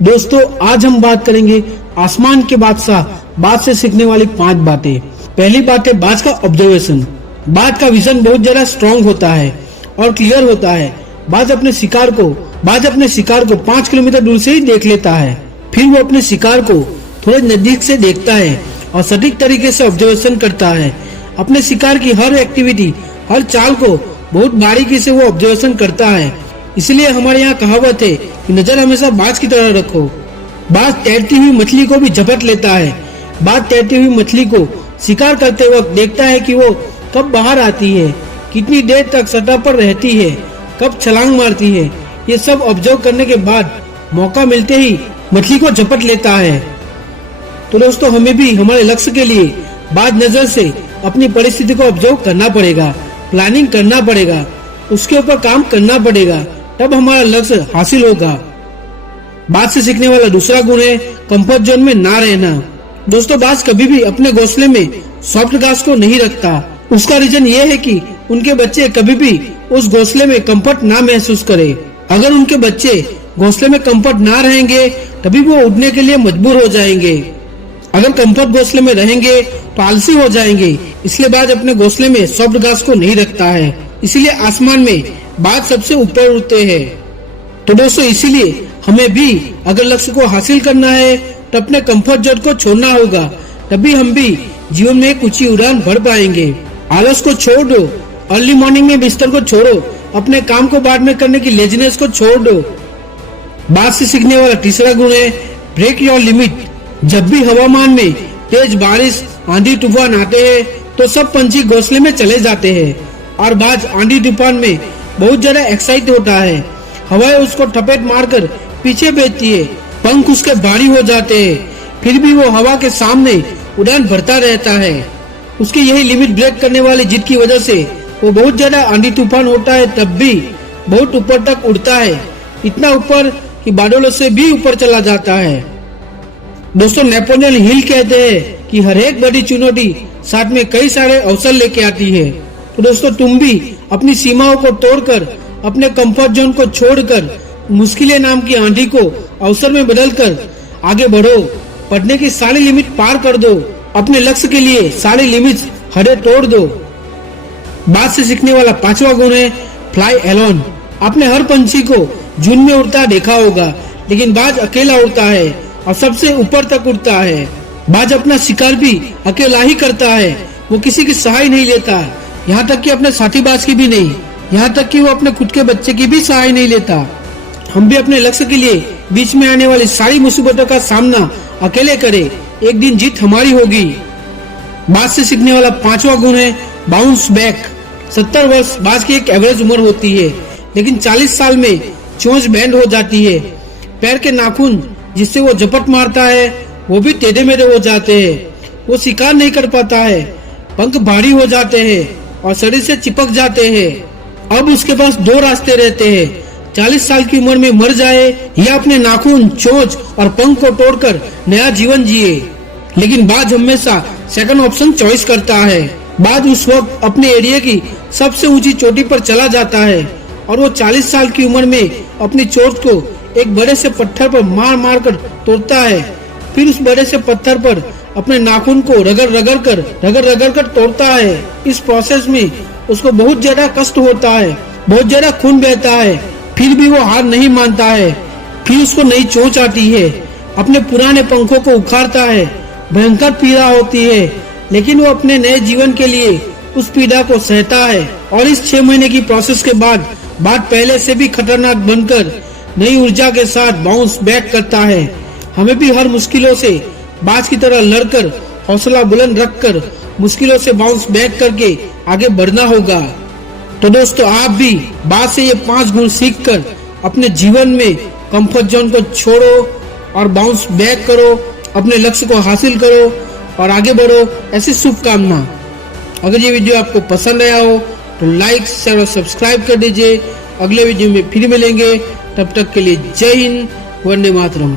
दोस्तों आज हम बात करेंगे आसमान के बादशाह बाज से सीखने वाली 5 बातें। पहली बात है बाज का ऑब्जर्वेशन। बाज का विजन बहुत ज्यादा स्ट्रॉन्ग होता है और क्लियर होता है। बाज अपने शिकार को 5 किलोमीटर दूर से ही देख लेता है। फिर वो अपने शिकार को थोड़े नजदीक से देखता है और सटीक तरीके से ऑब्जर्वेशन करता है। अपने शिकार की हर एक्टिविटी, हर चाल को बहुत बारीकी से वो ऑब्जर्वेशन करता है। इसलिए हमारे यहाँ कहावत है कि नजर हमेशा बाज की तरह रखो। बाज तैरती हुई मछली को भी झपट लेता है। बाज तैरती हुई मछली को शिकार करते वक्त देखता है कि वो कब बाहर आती है, कितनी देर तक सतह पर रहती है, कब छलांग मारती है। ये सब ऑब्जर्व करने के बाद मौका मिलते ही मछली को झपट लेता है। तो दोस्तों हमें भी हमारे लक्ष्य के लिए बाज नजर से अपनी परिस्थिति को ऑब्जर्व करना पड़ेगा, प्लानिंग करना पड़ेगा, उसके ऊपर काम करना पड़ेगा, तब हमारा लक्ष्य हासिल होगा। बाज से सीखने वाला दूसरा गुण है कंफर्ट जोन में ना रहना। दोस्तों बाज कभी भी अपने घोंसले में सॉफ्ट घास को नहीं रखता। उसका रीजन ये है कि उनके बच्चे कभी भी उस घोंसले में कंफर्ट ना महसूस करे। अगर उनके बच्चे घोंसले में कंफर्ट ना रहेंगे तभी वो उड़ने के लिए मजबूर हो जाएंगे। अगर कंफर्ट घोंसले में रहेंगे तो आलसी हो जाएंगे। इसलिए बाज अपने घोंसले में सॉफ्ट घास को नहीं रखता है। इसीलिए आसमान में बाज सबसे ऊपर उड़ते हैं। तो दोस्तों इसीलिए हमें भी अगर लक्ष्य को हासिल करना है तो अपने कंफर्ट जोन को छोड़ना होगा, तभी हम भी जीवन में एक ऊंची उड़ान भर पाएंगे। आलस को छोड़ दो, अर्ली मॉर्निंग में बिस्तर को छोड़ो, अपने काम को बाद में करने की लेजीनेस को छोड़ दो। बाज से सीखने वाला तीसरा गुण है ब्रेक योर लिमिट। जब भी हवामान में तेज बारिश, आंधी तूफान आते हैं तो सब पंछी घोंसले में चले जाते हैं और बाज आंधी तूफान में बहुत ज्यादा एक्साइट होता है। हवाएं उसको ठपेट मारकर पीछे भेजती है, पंख उसके भारी हो जाते हैं, फिर भी वो हवा के सामने उड़ान भरता रहता है। उसकी यही लिमिट ब्रेक करने वाली जिद की वजह से वो बहुत ज्यादा आंधी तूफान होता है तब भी बहुत ऊपर तक उड़ता है, इतना ऊपर कि बादलों से भी ऊपर चला जाता है। दोस्तों नेपोलियन हिल कहते हैं कि हर एक बड़ी चुनौती साथ में कई सारे अवसर लेके आती है। तो दोस्तों तुम भी अपनी सीमाओं को तोड़कर, अपने कंफर्ट जोन को छोड़कर मुश्किलें नाम की आंधी को अवसर में बदलकर आगे बढ़ो। पढ़ने की सारी लिमिट पार कर दो। अपने लक्ष्य के लिए सारी लिमिट्स हदें तोड़ दो। बाज से सीखने वाला 5वां गुण है फ्लाई अलोन। आपने हर पंछी को झुंड में उड़ता देखा होगा, लेकिन बाज अकेला उड़ता है और सबसे ऊपर तक उड़ता है। बाज अपना शिकार भी अकेला ही करता है। वो किसी की सहाय नहीं लेता, यहाँ तक कि अपने साथी बाज की भी नहीं, यहाँ तक कि वो अपने खुद के बच्चे की भी सहाय नहीं लेता। हम भी अपने लक्ष्य के लिए बीच में आने वाली सारी मुसीबतों का सामना अकेले करें, एक दिन जीत हमारी होगी। बाज से सीखने वाला 5वां गुण है बाउंस बैक। 70 वर्ष बाज की एक एवरेज उम्र होती है, लेकिन 40 साल में चोंच बैंड हो जाती है। पैर के नाखून जिससे वो झपट मारता है वो भी टेढ़े मेढ़े हो जाते हैं। वो शिकार नहीं कर पाता है, पंख भारी हो जाते हैं और शरीर से चिपक जाते हैं। अब उसके पास 2 रास्ते रहते हैं, 40 साल की उम्र में मर जाए या अपने नाखून, चोंच और पंख को तोड़कर नया जीवन जिए। लेकिन बाज हमेशा सेकंड ऑप्शन चॉइस करता है। बाज उस वक्त अपने एरिया की सबसे ऊंची चोटी पर चला जाता है और वो 40 साल की उम्र में अपनी चोंच को एक बड़े से पत्थर पर मार मार कर तोड़ता है। फिर उस बड़े से पत्थर पर अपने नाखून को रगड़ कर तोड़ता है। इस प्रोसेस में उसको बहुत ज्यादा कष्ट होता है, बहुत ज्यादा खून बहता है, फिर भी वो हार नहीं मानता है। फिर उसको नई चोंच आती है, अपने पुराने पंखों को उखाड़ता है, भयंकर पीड़ा होती है, लेकिन वो अपने नए जीवन के लिए उस पीड़ा को सहता है। और इस 6 महीने की प्रोसेस के बाद बात पहले से भी खतरनाक बनकर नई ऊर्जा के साथ बाउंस बैक करता है। हमें भी हर मुश्किलों से बाज की तरह लड़कर, हौसला बुलंद रखकर मुश्किलों से बाउंस बैक करके आगे बढ़ना होगा। तो दोस्तों आप भी बाज से ये 5 गुण सीखकर अपने जीवन में कंफर्ट जोन को छोड़ो और बाउंस बैक करो, अपने लक्ष्य को हासिल करो और आगे बढ़ो। ऐसी शुभकामना। अगर ये वीडियो आपको पसंद आया हो तो लाइक, शेयर और सब्सक्राइब कर दीजिए। अगले वीडियो में फिर मिलेंगे, तब तक के लिए जय हिंद, वंदे मातरम।